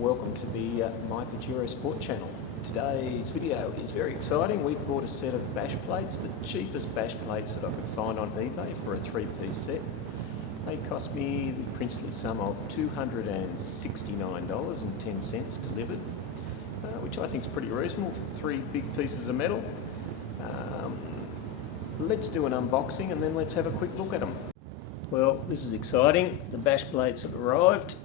Welcome to the My Pajero Sport channel. Today's video is very exciting. We bought a set of bash plates, the cheapest bash plates that I could find on eBay for a 3-piece set. They cost me the princely sum of $269.10 delivered, which I think is pretty reasonable for 3 big pieces of metal. Let's do an unboxing and then let's have a quick look at them. Well, this is exciting. The bash plates have arrived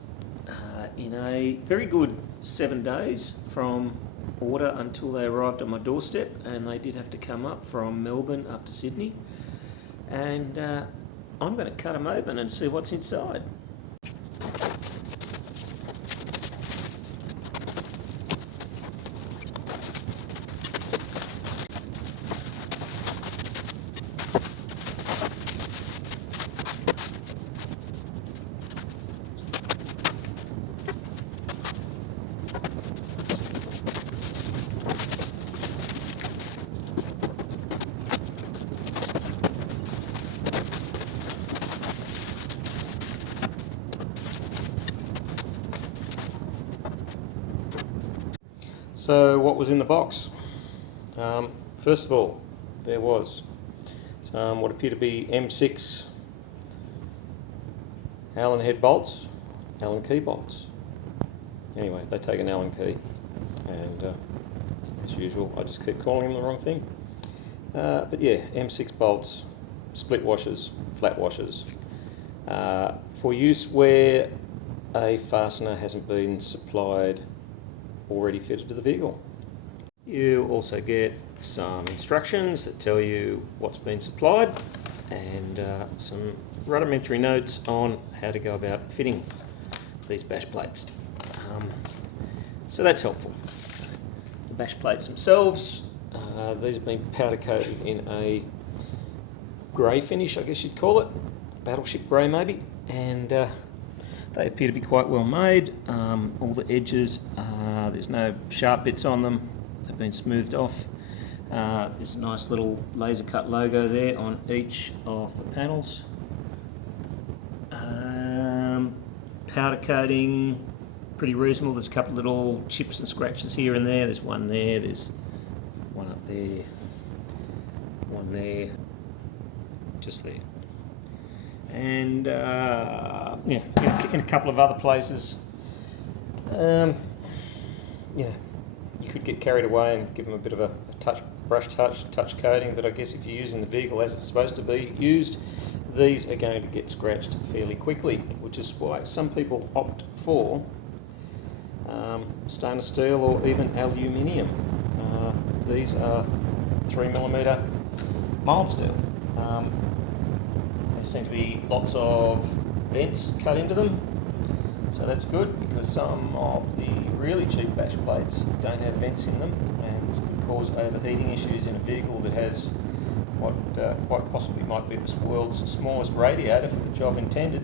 in a very good 7 days from order until they arrived on my doorstep, and they did have to come up from Melbourne up to Sydney, and I'm going to cut them open and see what's inside. So what was in the box? First of all, there was some what appear to be M6 Allen head bolts, Allen key bolts. Anyway, they take an Allen key, and as usual, I just keep calling them the wrong thing. But yeah, M6 bolts, split washers, flat washers, for use where a fastener hasn't been supplied already fitted to the vehicle. You also get some instructions that tell you what's been supplied, and some rudimentary notes on how to go about fitting these bash plates. So that's helpful. The bash plates themselves, these have been powder coated in a grey finish, I guess you'd call it, battleship grey maybe, and they appear to be quite well made. All the edges, there's no sharp bits on them, they've been smoothed off. There's a nice little laser cut logo there on each of the panels. Powder coating, pretty reasonable. There's a couple of little chips and scratches here and there. There's one there, there's one up there, one there, just there. And yeah, in a couple of other places. You know, you could get carried away and give them a bit of a brush touch coating, but I guess if you're using the vehicle as it's supposed to be used, these are going to get scratched fairly quickly, which is why some people opt for stainless steel or even aluminium. These are 3mm mild steel. There seem to be lots of vents cut into them, so that's good, because some of the really cheap bash plates don't have vents in them, and this could cause overheating issues in a vehicle that has what quite possibly might be the world's smallest radiator for the job intended.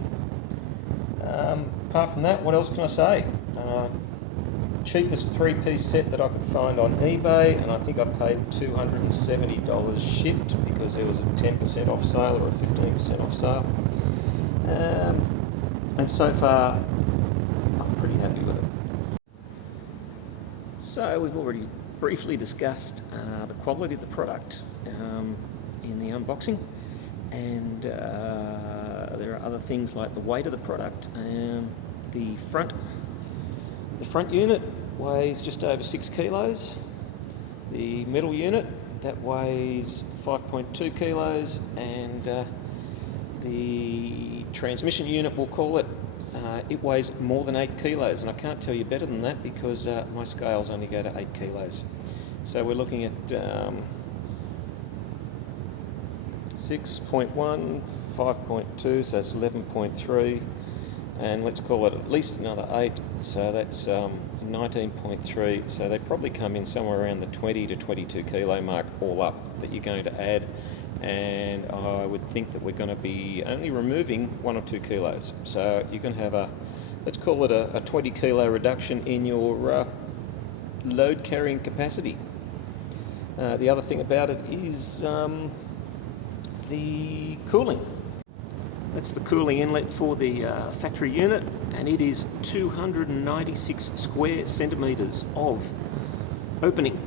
Apart from that, what else can I say? Cheapest 3-piece set that I could find on eBay, and I think I paid $270 shipped, because there was a 10% off sale or a 15% off sale. And so far, I'm pretty happy with it. So we've already briefly discussed the quality of the product in the unboxing, and there are other things like the weight of the product. The front unit weighs just over 6 kilos. The middle unit, that weighs 5.2 kilos, and the transmission unit, we'll call it, it weighs more than 8 kilos, and I can't tell you better than that, because my scales only go to 8 kilos. So we're looking at 6.1, 5.2, so that's 11.3, and let's call it at least another 8, so that's 19.3, so they probably come in somewhere around the 20 to 22 kilo mark all up that you're going to add, and I would think that we're going to be only removing 1 or 2 kilos, so you can have let's call it a 20 kilo reduction in your load carrying capacity. The other thing about it is the cooling. That's the cooling inlet for the factory unit, and it is 296 square centimetres of opening.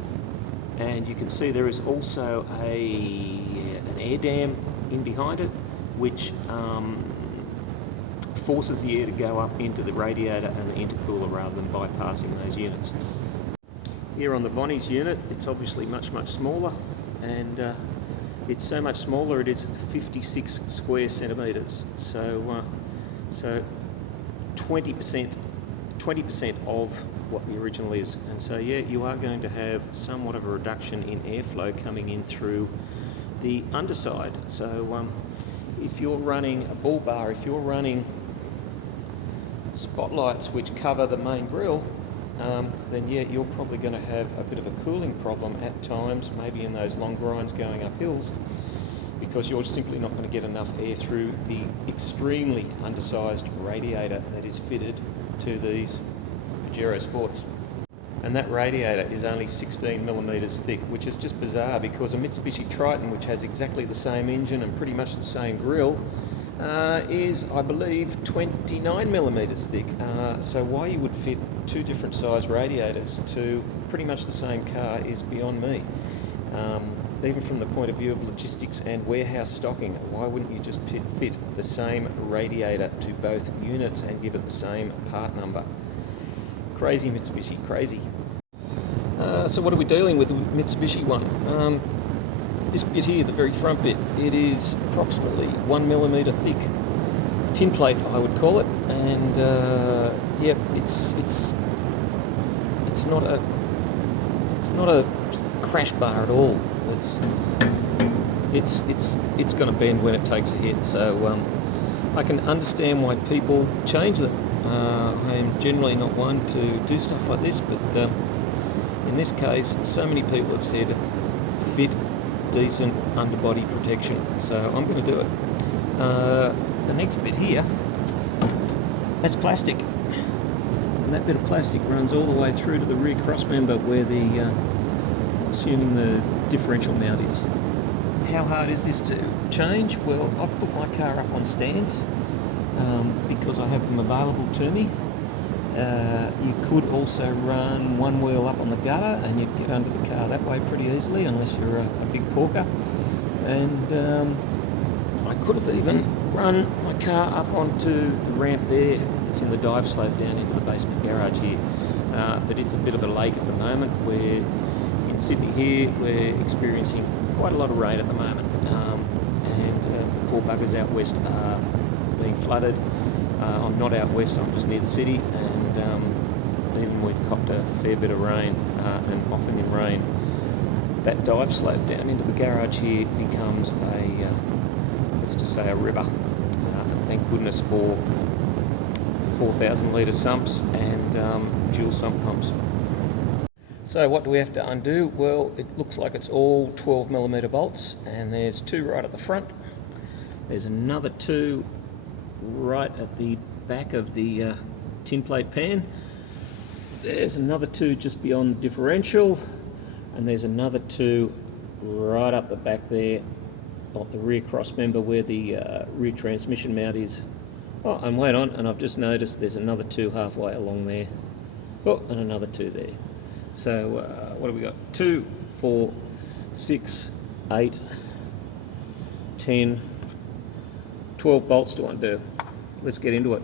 And you can see there is also an air dam in behind it, which forces the air to go up into the radiator and the intercooler rather than bypassing those units. Here on the Vonnies unit, it's obviously much smaller, and it's so much smaller it is 56 square centimetres. So 20% of what the original is. And so yeah, you are going to have somewhat of a reduction in airflow coming in through the underside. So if you're running a bull bar, if you're running spotlights which cover the main grille, then yeah, you're probably going to have a bit of a cooling problem at times, maybe in those long grinds going up hills, because you're simply not going to get enough air through the extremely undersized radiator that is fitted to these Pajero Sports. And that radiator is only 16 millimetres thick, which is just bizarre because a Mitsubishi Triton, which has exactly the same engine and pretty much the same grille, is, I believe, 29 millimetres thick. So why you would fit two different size radiators to pretty much the same car is beyond me. Even from the point of view of logistics and warehouse stocking, why wouldn't you just fit the same radiator to both units and give it the same part number? Crazy Mitsubishi, crazy. So what are we dealing with the Mitsubishi one? This bit here, the very front bit, it is approximately 1 millimetre thick tin plate, I would call it, and yep, it's not a crash bar at all. It's going to bend when it takes a hit. So I can understand why people change them. I am generally not one to do stuff like this, but in this case, so many people have said fit decent underbody protection, so I'm going to do it. The next bit here, that's plastic, and that bit of plastic runs all the way through to the rear cross member where the assuming the differential mount is. How hard is this to change? Well, I've put my car up on stands because I have them available to me. You could also run one wheel up on the gutter and you'd get under the car that way pretty easily, unless you're a big porker. And I could have even run my car up onto the ramp there that's in the dive slope down into the basement garage here. But it's a bit of a lake at the moment, where in Sydney here we're experiencing quite a lot of rain at the moment, and the poor buggers out west are being flooded. I'm not out west, I'm just near the city, and even we've copped a fair bit of rain, and often in rain, that dive slope down into the garage here becomes a, let's just say, a river. Thank goodness for 4,000 litre sumps and dual sump pumps. So what do we have to undo? Well, it looks like it's all 12mm bolts, and there's two right at the front. There's another two right at the back of the tin plate pan. There's another two just beyond the differential, and there's another two right up the back there on the rear cross member where the rear transmission mount is. Oh, and wait on, and I've just noticed there's another two halfway along there. Oh, and another two there. So what have we got? 2, 4, 6, 8, 10, 12 bolts to undo. Let's get into it.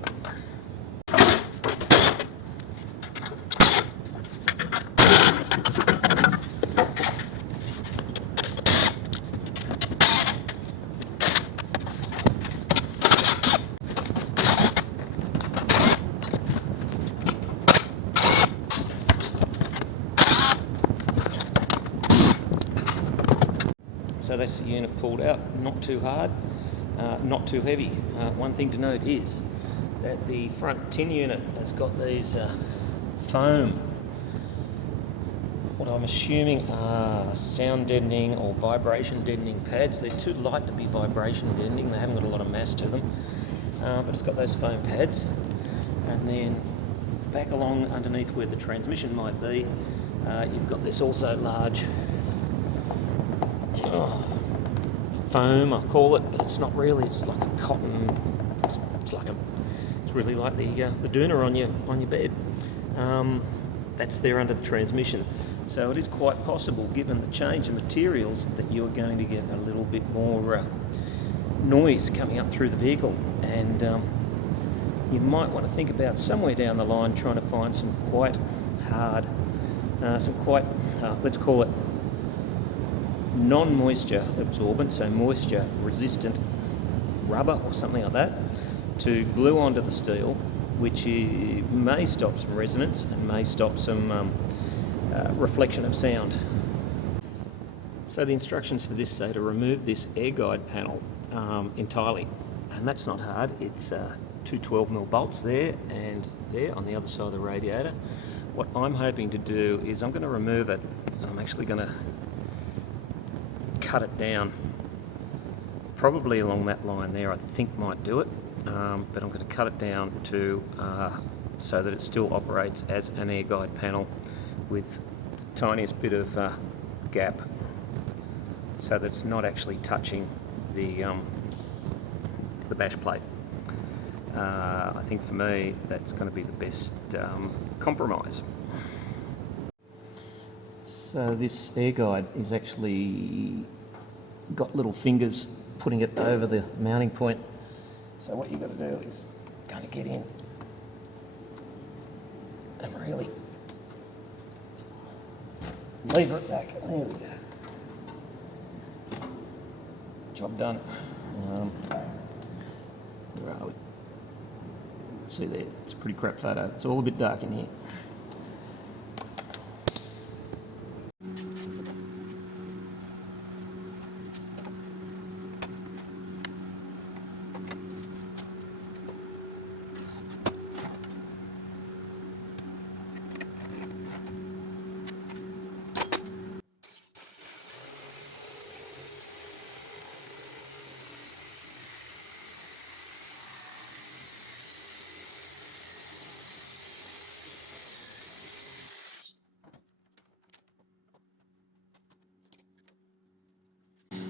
So that's the unit pulled out, not too hard, not too heavy. One thing to note is that the front tin unit has got these foam, what I'm assuming are sound deadening or vibration deadening pads. They're too light to be vibration deadening, they haven't got a lot of mass to them, but it's got those foam pads. And then back along underneath where the transmission might be, you've got this also large foam, I call it, but it's not really. It's like a cotton. It's really like the doona on your bed. That's there under the transmission. So it is quite possible, given the change in materials, that you're going to get a little bit more noise coming up through the vehicle, and you might want to think about somewhere down the line trying to find some quite hard, let's call it non-moisture absorbent, so moisture resistant rubber or something like that, to glue onto the steel, which may stop some resonance and may stop some reflection of sound. So the instructions for this say to remove this air guide panel entirely, and that's not hard. It's two 12mm bolts there and there on the other side of the radiator. What I'm hoping to do is I'm going to remove it, and I'm actually going to cut it down, probably along that line there. I think might do it, but I'm going to cut it down to so that it still operates as an air guide panel with the tiniest bit of gap, so that it's not actually touching the bash plate. I think for me that's going to be the best compromise. So this air guide is actually got little fingers putting it over the mounting point. So what you've got to do is kind of get in and really lever it back. There we go. Job done. Where are we? See there, it's a pretty crap photo. It's all a bit dark in here.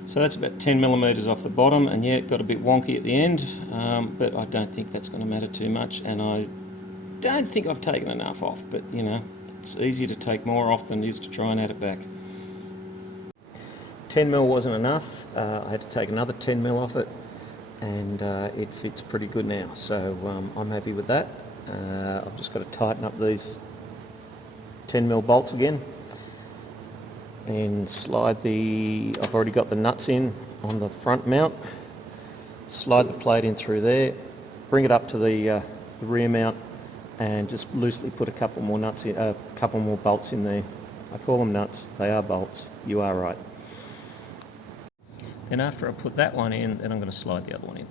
So that's about 10mm off the bottom, and yeah, it got a bit wonky at the end, but I don't think that's going to matter too much, and I don't think I've taken enough off, but you know, it's easier to take more off than it is to try and add it back. 10mm wasn't enough. I had to take another 10mm off it, and it fits pretty good now, so I'm happy with that. I've just got to tighten up these 10mm bolts again, and slide I've already got the nuts in on the front mount, slide the plate in through there, bring it up to the rear mount, and just loosely put a couple more nuts in, a couple more bolts in there. I call them nuts, they are bolts, you are right. Then after I put that one in, then I'm going to slide the other one in.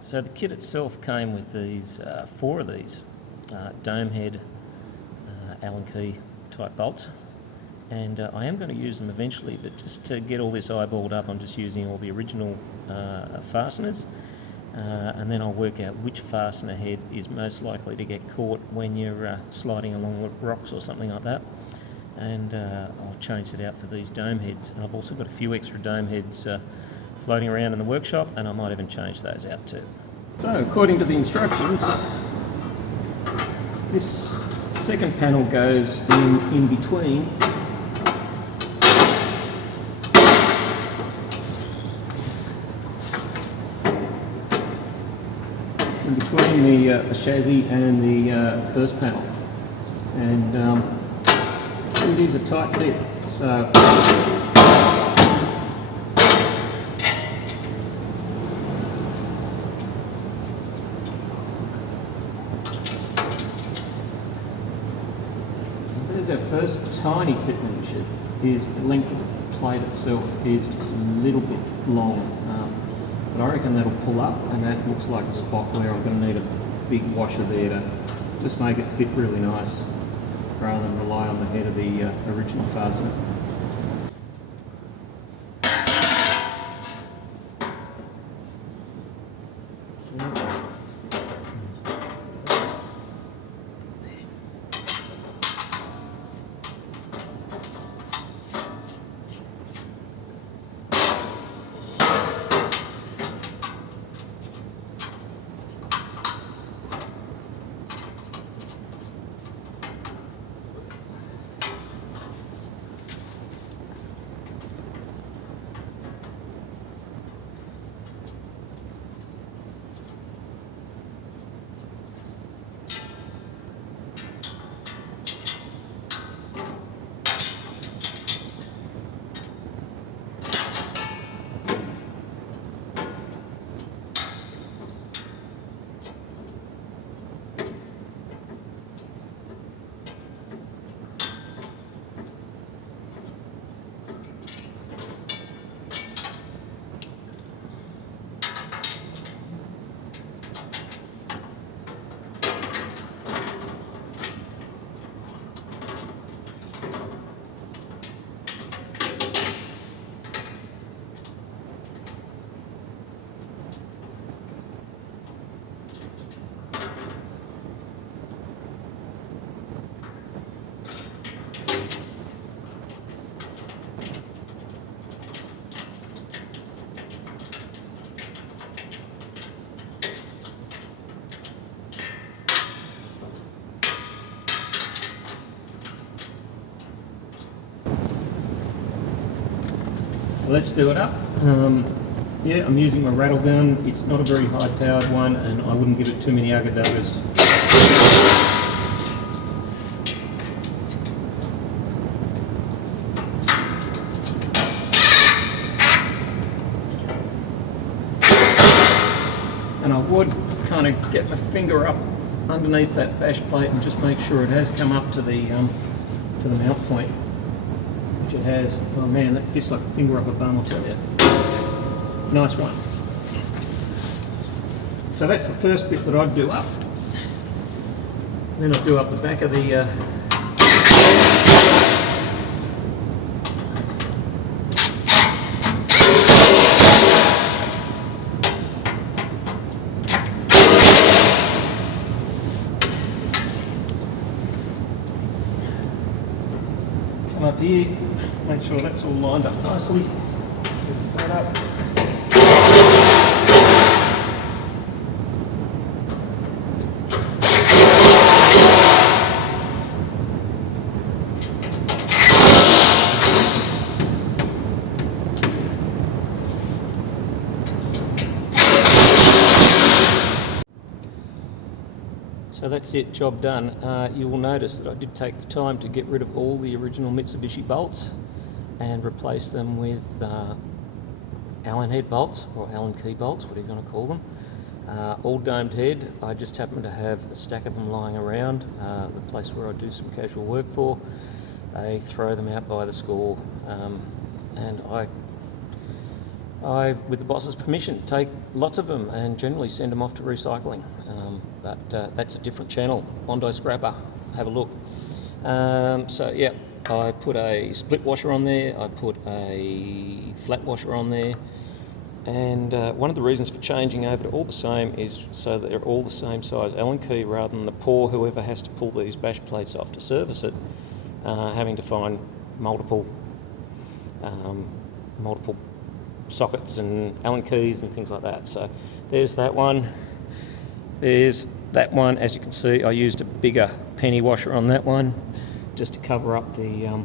So the kit itself came with these, 4 of these dome head Allen key type bolts, and I am going to use them eventually, but just to get all this eyeballed up, I'm just using all the original fasteners, and then I'll work out which fastener head is most likely to get caught when you're sliding along with rocks or something like that, and I'll change it out for these dome heads. And I've also got a few extra dome heads floating around in the workshop, and I might even change those out too. So according to the instructions, this second panel goes in between the chassis and the first panel, and it is a tight fit, so there's our first tiny fitment issue. Is the length of the plate itself is just a little bit long, but I reckon that'll pull up, and that looks like a spot where I'm going to need a big washer there to just make it fit really nice, rather than rely on the head of the original fastener. So let's do it up. Yeah, I'm using my rattle gun. It's not a very high powered one, and I wouldn't give it too many agadogas. And I would kind of get my finger up underneath that bash plate and just make sure it has come up to the mount point, which it has. Oh man, that fits like a finger up a bum, I'll tell you. Nice one. So that's the first bit that I'd do up. Then I'd do up the back of the come up here, make sure that's all lined up nicely. Get that up. So that's it, job done. You will notice that I did take the time to get rid of all the original Mitsubishi bolts and replace them with Allen head bolts, or Allen key bolts, whatever you want to call them. All domed head. I just happen to have a stack of them lying around, the place where I do some casual work for. I throw them out by the score, and I, with the boss's permission, take lots of them and generally send them off to recycling. But that's a different channel, Bondi Scrapper, have a look. So yeah, I put a split washer on there, I put a flat washer on there, and one of the reasons for changing over to all the same is so that they're all the same size Allen key, rather than the poor whoever has to pull these bash plates off to service it, having to find multiple sockets and Allen keys and things like that. So there's that one. There's that one. As you can see, I used a bigger penny washer on that one just to cover up the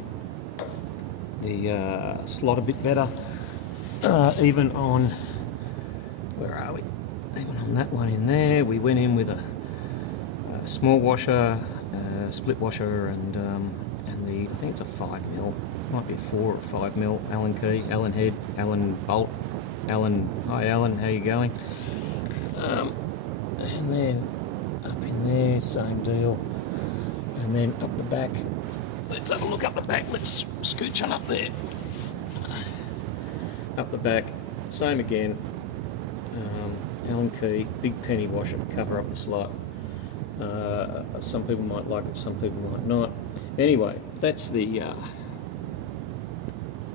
slot a bit better. Even on, where are we? Even on that one in there, we went in with a small washer, split washer, and the, I think it's a 5mm, might be a 4 or 5mm Allen key, Allen head, Allen bolt, Allen. Hi Allen, how you going? And then up in there, same deal. And then up the back, let's have a look up the back. Let's scooch on up there. Up the back, same again. Allen key, big penny washer to cover up the slot. Some people might like it, some people might not. Anyway, that's the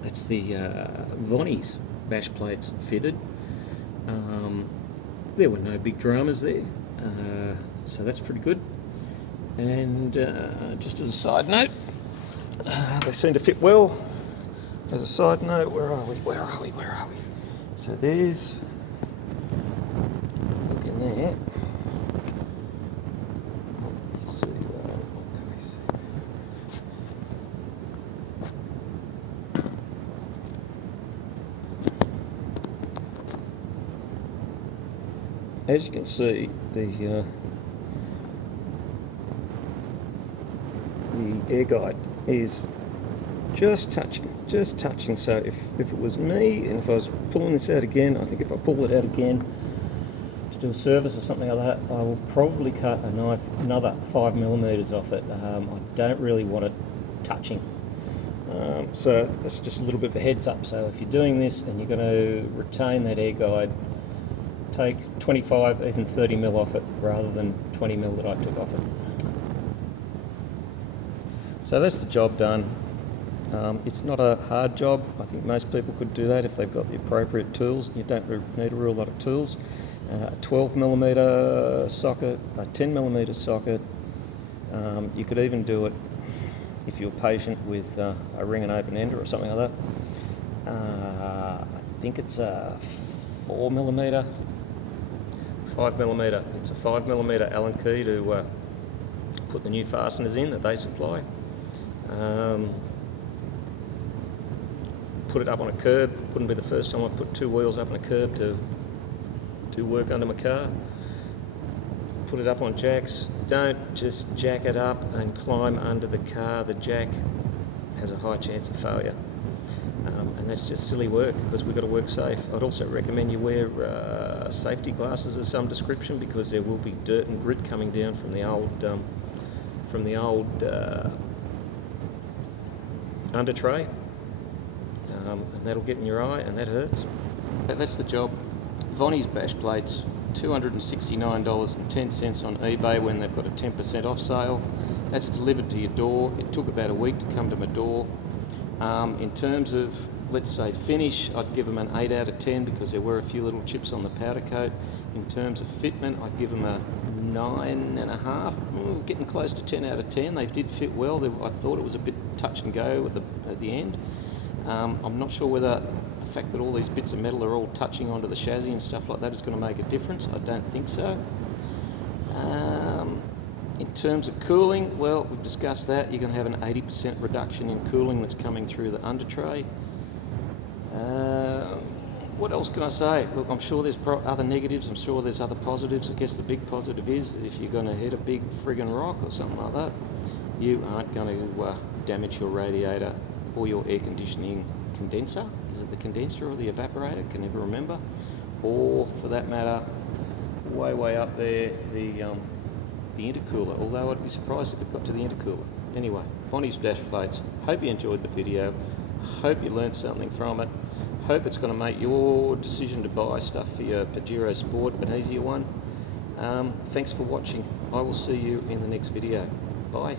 Vonnies bash plates fitted. There were no big dramas there, so that's pretty good. And just as a side note, they seem to fit well. As a side note, where are we? So there's, look in there. What can we see? As you can see, the air guide is just touching. So if it was me, and if I was pulling this out again, I think if I pull it out again to do a service or something like that, I will probably cut a knife another 5mm off it. I don't really want it touching. So that's just a little bit of a heads up. So if you're doing this and you're going to retain that air guide, take 25, even 30mm off it, rather than 20mm that I took off it. So that's the job done. It's not a hard job. I think most people could do that if they've got the appropriate tools. You don't need a real lot of tools. A 12mm socket, a 10mm socket. You could even do it if you're patient with a ring and open ender or something like that. I think it's a 4mm, 5mm. It's a 5mm Allen key to put the new fasteners in that they supply. put it up on a curb. Wouldn't be the first time I've put two wheels up on a curb to do work under my car. Put it up on jacks. Don't just jack it up and climb under the car. The jack has a high chance of failure. And that's just silly work because we've got to work safe. I'd also recommend you wear safety glasses of some description because there will be dirt and grit coming down from the old under tray, and that'll get in your eye and that hurts. That's the job. Vonnies bash plates, $269.10 on eBay when they've got a 10% off sale. That's delivered to your door. It took about a week to come to my door. In terms of, let's say, finish, I'd give them an 8 out of 10 because there were a few little chips on the powder coat. In terms of fitment, I'd give them a 9.5, getting close to 10 out of 10. They did fit well. I thought it was a bit touch and go at the end. I'm not sure whether the fact that all these bits of metal are all touching onto the chassis and stuff like that is going to make a difference. I don't think so. In terms of cooling, well, we've discussed that. You're going to have an 80% reduction in cooling that's coming through the under tray. What else can I say? Look, I'm sure there's other negatives. I'm sure there's other positives. I guess the big positive is that if you're going to hit a big friggin' rock or something like that, you aren't going to damage your radiator or your air conditioning condenser. Is it the condenser or the evaporator? Can never remember. Or, for that matter, way up there, the intercooler. Although I'd be surprised if it got to the intercooler. Anyway, Vonnies dash plates. Hope you enjoyed the video. Hope you learned something from it. Hope it's going to make your decision to buy stuff for your Pajero Sport an easier one. Thanks for watching. I will see you in the next video. Bye.